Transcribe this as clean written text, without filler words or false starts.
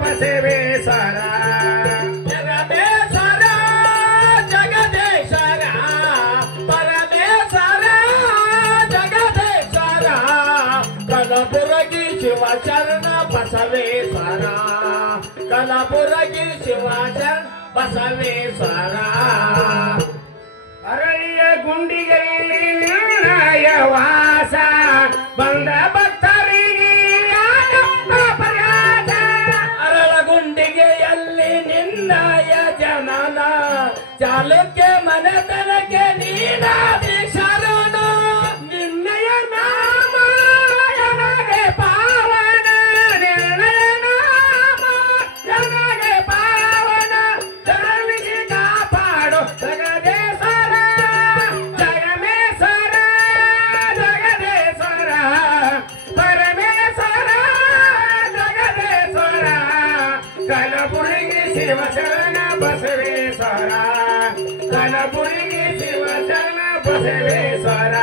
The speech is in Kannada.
ಬಸವೇಶ್ವರ ಜಗದೇಶ್ವರ ಜಗದೇಶ್ವರ ಪರಮೇಶ್ವರ ಜಗದೇಶ್ವರ ಕಲಬುರಗಿ ಶಿವಚರಣ ಬಸವೇಶ್ವರ ಕಲಬುರಗಿ ಶಿವಚರಣ ಬಸವೇಶ್ವರ ಅರಳಿಯ ಗುಂಡಿಗೆಯಲ್ಲಿ ನಿರ್ಣಯ ವಾಸ ಬಂದ ಭಕ್ತರಿಗೆ ಪ್ರಯಾಸ ಅರಳ ಗುಂಡಿಗೆಯಲ್ಲಿ ನಿನ್ನಯ ಜನನ ಚಾಲುಕ್ಯ ಮನೆತನಕ್ಕೆ ನೀನಾದಿ ಶರಣ ನಿನ್ನಯ ನಾಮ ನನಗೆ ಪಾವನ ನಿರ್ಣಯ ನಾಮ ನನಗೆ ಪಾವನ ಜನರಿಗೆ ಕಾಪಾಡು ಜಗದೇಶ್ವರ ಜಗಮೇಶ್ವರ ಜಗದೇಶ್ವರ ಪರಮೇಶ್ವರ ಜಗದೇಶ್ವರ ಕಲಬುರಗಿ ಶಿವಚರಣ ಬಸವೇಶ್ವರ ಕಲಬುರಗಿ ಶಿವಚರಣ ಬಸವೇಶ್ವರ